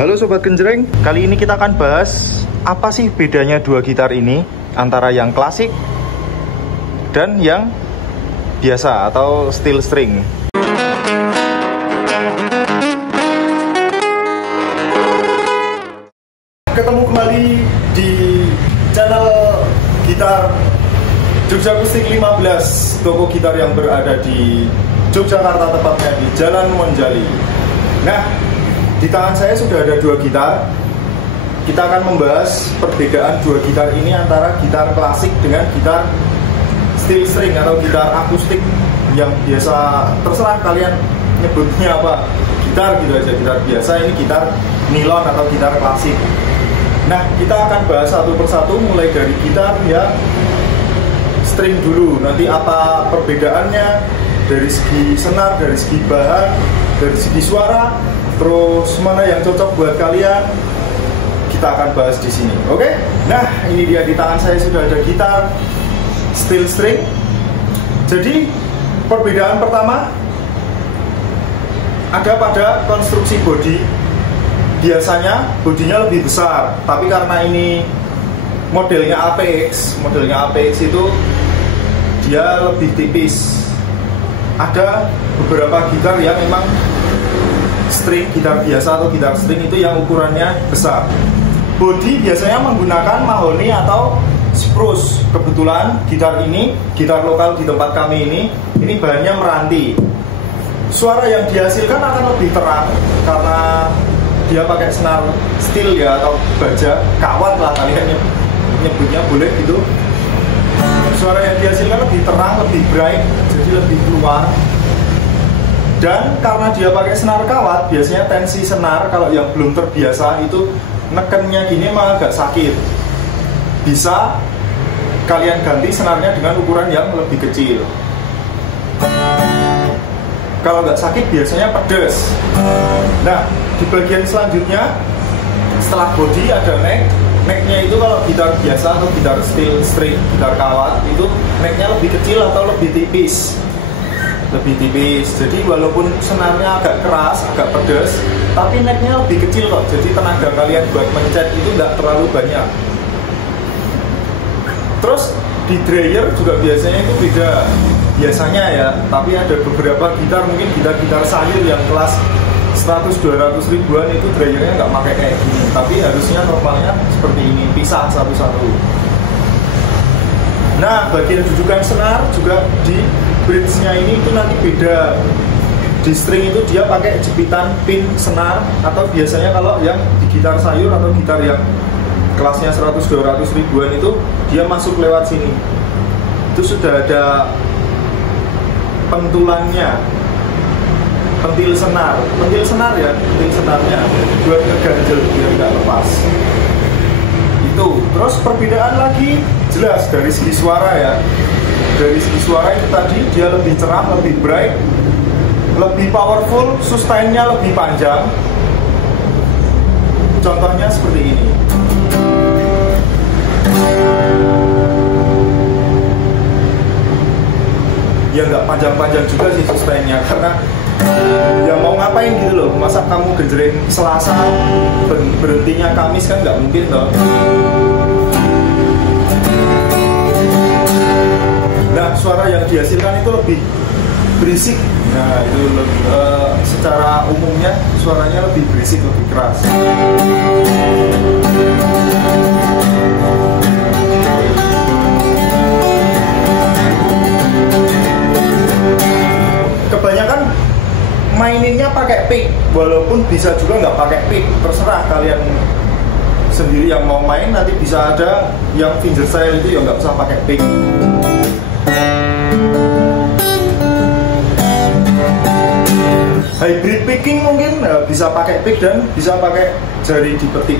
Halo Sobat Genjreng, kali ini kita akan bahas apa sih bedanya dua gitar ini antara yang klasik dan yang biasa atau steel string. Ketemu kembali di channel gitar Jogja Akustik 15, toko gitar yang berada di Yogyakarta, tepatnya di Jalan Monjali. Nah, di tangan saya sudah ada dua gitar. Kita akan membahas perbedaan dua gitar ini antara gitar klasik dengan gitar steel string atau gitar akustik yang biasa, terserah kalian nyebutnya apa, gitar gitu aja, gitar biasa, ini gitar nilon atau gitar klasik. Nah, kita akan bahas satu persatu mulai dari gitar yang string dulu. Nanti apa perbedaannya dari segi senar, dari segi bahan, dari segi suara, terus mana yang cocok buat kalian, kita akan bahas di sini. Oke? Nah, ini dia, di tangan saya sudah ada gitar steel string. Jadi, perbedaan pertama ada pada konstruksi bodi. Biasanya bodinya lebih besar, tapi karena ini modelnya APX itu dia lebih tipis. Ada beberapa gitar yang memang string, gitar biasa atau gitar string itu yang ukurannya besar. Bodi biasanya menggunakan mahoni atau spruce. Kebetulan gitar ini, gitar lokal di tempat kami ini bahannya meranti. Suara yang dihasilkan akan lebih terang karena dia pakai senar steel ya, atau baja, kawat lah kalian nyebutnya, boleh gitu. Suara yang dihasilkan lebih terang, lebih bright, jadi lebih keluar. Dan karena dia pakai senar kawat, biasanya tensi senar kalau yang belum terbiasa itu nekennya gini emang agak sakit. Bisa kalian ganti senarnya dengan ukuran yang lebih kecil. Kalau nggak sakit biasanya pedes. Nah, di bagian selanjutnya setelah body ada neck. Necknya itu kalau gitar biasa atau gitar steel string, gitar kawat itu necknya lebih kecil atau lebih tipis. Jadi walaupun senarnya agak keras, agak pedas, tapi necknya lebih kecil kok. Jadi tenaga kalian buat mencet itu nggak terlalu banyak. Terus di dryer juga biasanya itu beda. Biasanya ya, tapi ada beberapa gitar, mungkin gitar sayur yang kelas 100-200 ribuan itu dryernya nggak pakai kayak gini, tapi harusnya normalnya seperti ini, pisah satu-satu. Nah, bagian dudukan senar juga di bridge-nya ini itu nanti beda. Di string itu dia pakai jepitan pin senar, atau biasanya kalau yang di gitar sayur atau gitar yang kelasnya 100-200 ribuan itu dia masuk lewat sini. Itu sudah ada pentulannya, pentil senar ya, pentil senarnya buat ngeganjel biar nggak lepas. Itu. Terus perbedaan lagi jelas dari segi suara ya. Dari segi suara itu tadi dia lebih cerah, lebih bright, lebih powerful, sustain-nya lebih panjang. Contohnya seperti ini. Ya nggak panjang-panjang juga sih sustain-nya, karena ya mau ngapain gitu loh, masa kamu genjreng Selasa berhentinya Kamis kan nggak mungkin loh. Nah, suara yang dihasilkan itu lebih berisik. Nah, itu secara umumnya suaranya lebih berisik, lebih keras. Kebanyakan maininnya pakai pick, walaupun bisa juga nggak pakai pick, terserah kalian sendiri yang mau main. Nanti bisa ada yang fingerstyle itu yang nggak usah pakai pick. Hybrid picking mungkin bisa pakai pick dan bisa pakai jari dipetik.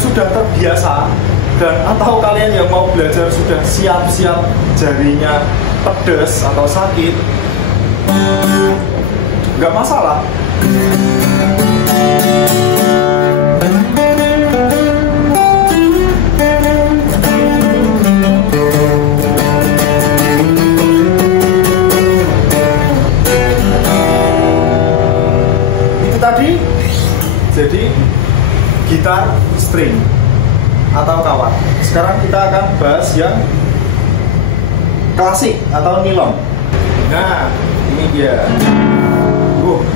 sudah terbiasa dan atau kalian yang mau belajar sudah siap-siap jarinya pedes atau sakit, nggak masalah. Itu tadi jadi gitar string atau kawat. Sekarang kita akan bahas yang klasik atau nilon. Nah, ini dia.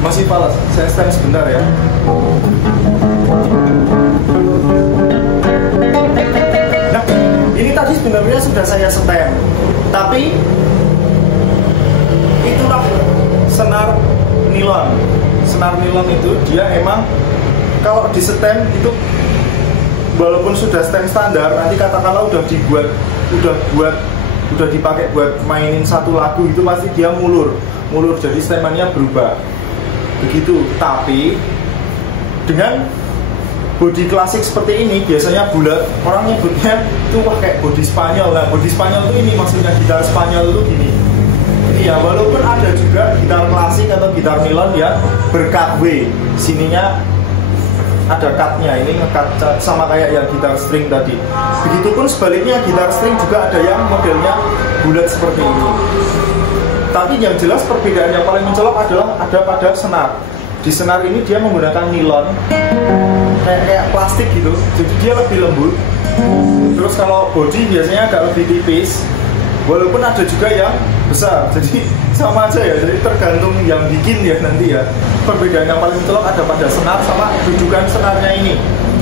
Masih falas. Saya stand sebentar ya. Nah, ini tadi sebenarnya sudah saya setem, tapi itulah senar nilon. Senar nilon itu dia emang kalau di setem itu walaupun sudah stem standar, nanti katakanlah udah dipakai buat mainin satu lagu, itu pasti dia mulur jadi stemannya berubah begitu. Tapi dengan body klasik seperti ini biasanya bulat, orang nyebutnya itu kayak body Spanyol. Nah, body Spanyol itu ini maksudnya gitar Spanyol itu gini. Ini ya, walaupun ada juga gitar klasik atau gitar nilon ya berkat W, sininya ada cutnya, ini ngecut sama kayak yang gitar string tadi. Begitupun sebaliknya gitar string juga ada yang modelnya bulat seperti ini. Tapi yang jelas perbedaan yang paling mencolok adalah ada pada senar. Di senar ini dia menggunakan nilon kayak plastik gitu, jadi dia lebih lembut. Terus kalau body biasanya agak lebih tipis, walaupun ada juga yang besar. Jadi sama aja ya, jadi tergantung yang bikin ya nanti ya. Perbedaan yang paling mencolok ada pada senar sama dudukan senarnya ini.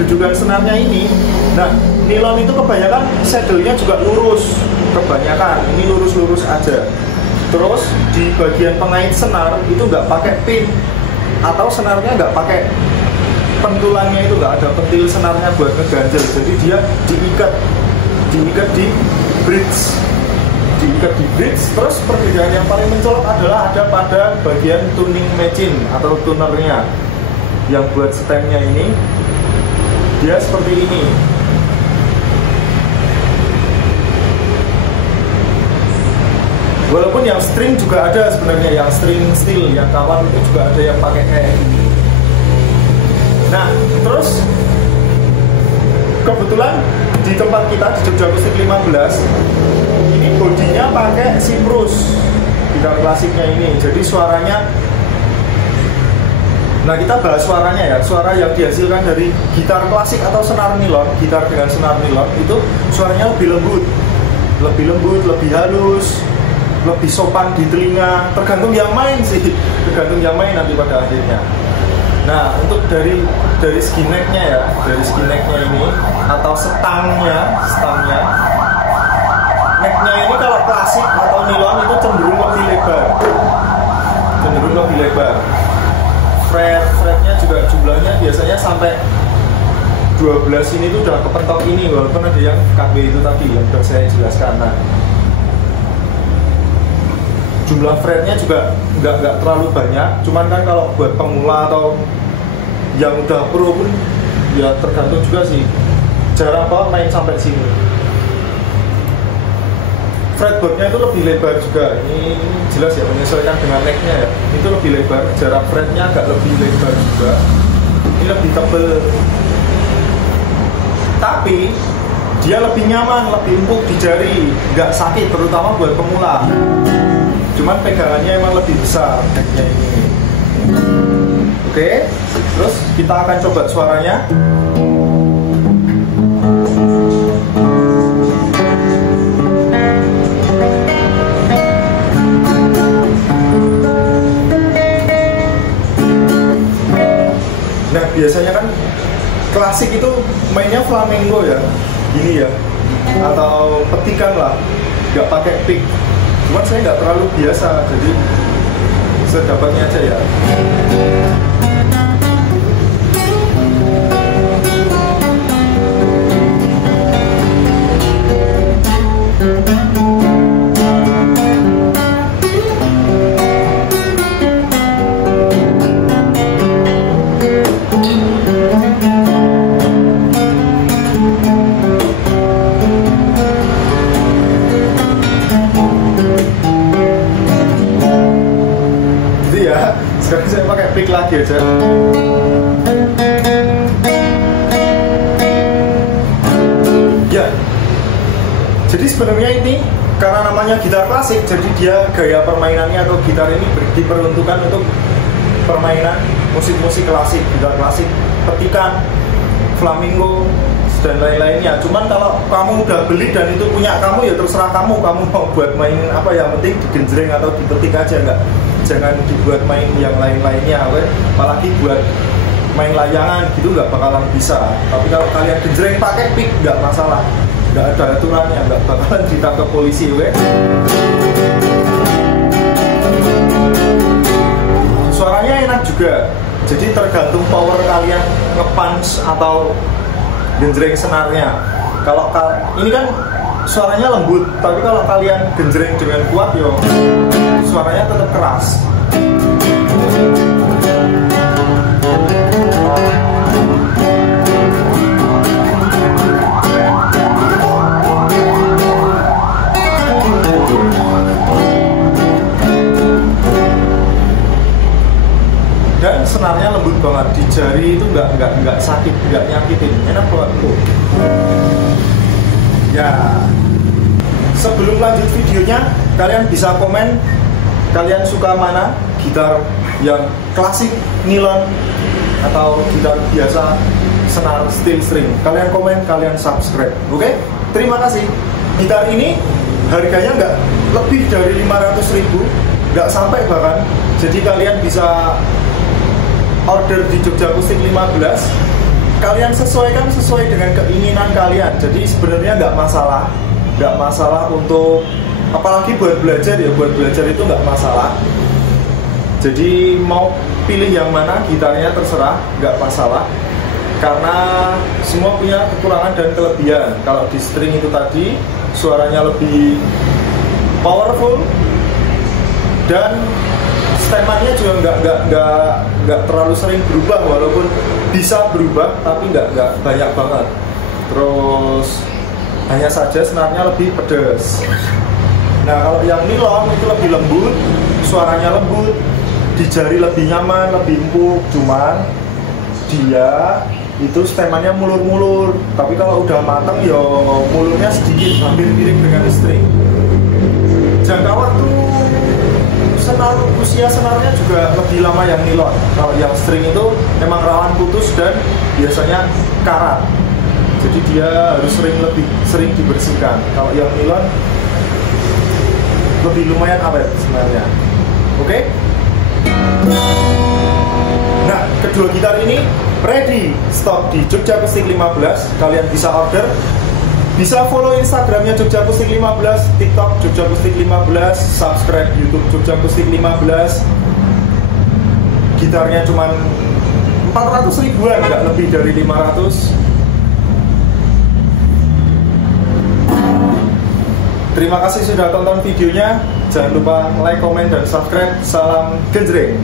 Dudukan senarnya ini, nah nilon itu kebanyakan saddle-nya juga lurus, kebanyakan ini lurus-lurus aja. Terus di bagian pengait senar itu nggak pakai pin, atau senarnya nggak pakai pentulannya, itu nggak ada pentil senarnya buat ngeganjel. Jadi dia diikat di bridge, Terus perbedaan yang paling mencolok adalah ada pada bagian tuning machine atau tunernya, yang buat stemnya ini dia seperti ini. Walaupun yang string juga ada sebenarnya, yang string steel, yang kawan itu juga ada yang pakai kayak ini. Nah, terus kebetulan di tempat kita di Jogja Akustik 15 ini bodinya pakai Cyprus gitar klasiknya ini, jadi suaranya, nah kita bahas suaranya ya. Suara yang dihasilkan dari gitar klasik atau senar nilon, gitar dengan senar nilon itu suaranya lebih lembut, lebih halus, lebih sopan di telinga, tergantung yang main sih, tergantung yang main nanti pada akhirnya. Nah, untuk dari segi necknya ya, dari segi necknya ini atau stangnya, necknya ini kalau klasik atau nilon itu cenderung lebih lebar. Fretnya juga jumlahnya biasanya sampai 12 ini tuh udah kepentok ini, walaupun ada yang KB itu tadi yang sudah saya jelaskan. Nah, jumlah fretnya juga nggak terlalu banyak, cuman kan kalau buat pemula atau yang udah pro pun ya tergantung juga sih, jarang banget main sampai sini. Fretboardnya itu lebih lebar juga, ini jelas ya, menyesuaikan dengan necknya ya, itu lebih lebar, jarak fretnya agak lebih lebar juga, ini lebih tebel, tapi dia lebih nyaman, lebih empuk di jari, nggak sakit, terutama buat pemula. Cuman pegangannya emang lebih besar necknya ini. Oke, terus kita akan coba suaranya. Nah, biasanya kan klasik itu mainnya flamenco ya, gini ya, atau petikan lah, nggak pakai pick. Cuman saya nggak terlalu biasa, jadi sedapatnya aja ya. pick lagi aja. Ya, jadi sebenarnya ini karena namanya gitar klasik, jadi dia gaya permainannya atau gitar ini diperuntukkan untuk permainan musik-musik klasik, gitar klasik, petikan, flamingo dan lain-lainnya. Cuman kalau kamu udah beli dan itu punya kamu, ya terserah kamu mau buat main apa, yang penting digenjreng atau dipetik aja, jangan dibuat main yang lain-lainnya, apalagi buat main layangan gitu nggak bakalan bisa. Tapi kalau kalian genjreng pakai pick nggak masalah, nggak ada aturannya, nggak bakalan ditangkap polisi. Suaranya enak juga, jadi tergantung power kalian nge-punch atau genjreng senarnya. Kalau ini kan suaranya lembut, tapi kalau kalian genjreng dengan kuat, yo suaranya tetap keras. Dan senarnya lembut banget, di jari itu nggak sakit, nggak nyakitin, enak banget tuh. Ya, sebelum lanjut videonya, kalian bisa komen kalian suka mana, gitar yang klasik nilon atau gitar biasa senar steel string. Kalian komen, kalian subscribe, oke? Terima kasih. Gitar ini harganya nggak lebih dari 500.000, nggak sampai bahkan. Jadi kalian bisa order di Jogja Akustik 15, kalian sesuaikan sesuai dengan keinginan kalian. Jadi sebenarnya nggak masalah untuk, apalagi buat belajar ya, buat belajar itu nggak masalah. Jadi mau pilih yang mana gitarnya terserah, nggak masalah, karena semua punya kekurangan dan kelebihan. Kalau di string itu tadi suaranya lebih powerful dan stemanya juga nggak terlalu sering berubah, walaupun bisa berubah tapi nggak banyak banget. Terus hanya saja senarnya lebih pedas. Nah kalau yang nilon itu lebih lembut, suaranya lembut, di jari lebih nyaman, lebih empuk. Cuman dia itu stemannya mulur-mulur, tapi kalau udah matang ya mulurnya sedikit, hampir mirip dengan string. Jangka waktu usia senarnya juga lebih lama yang nilon. Kalau yang string itu memang rawan putus dan biasanya karat, jadi dia harus lebih sering dibersihkan. Kalau yang nilon lebih lumayan awet sebenarnya. Oke? Nah, kedua gitar ini ready stok di Jogja Akustik 15. Kalian bisa order, bisa follow Instagramnya Jogja Akustik 15, TikTok Jogja Akustik 15, subscribe YouTube Jogja Akustik 15. Gitarnya cuman 400 ribuan, nggak lebih dari 500. Terima kasih sudah tonton videonya. Jangan lupa like, komen, dan subscribe. Salam genjreng.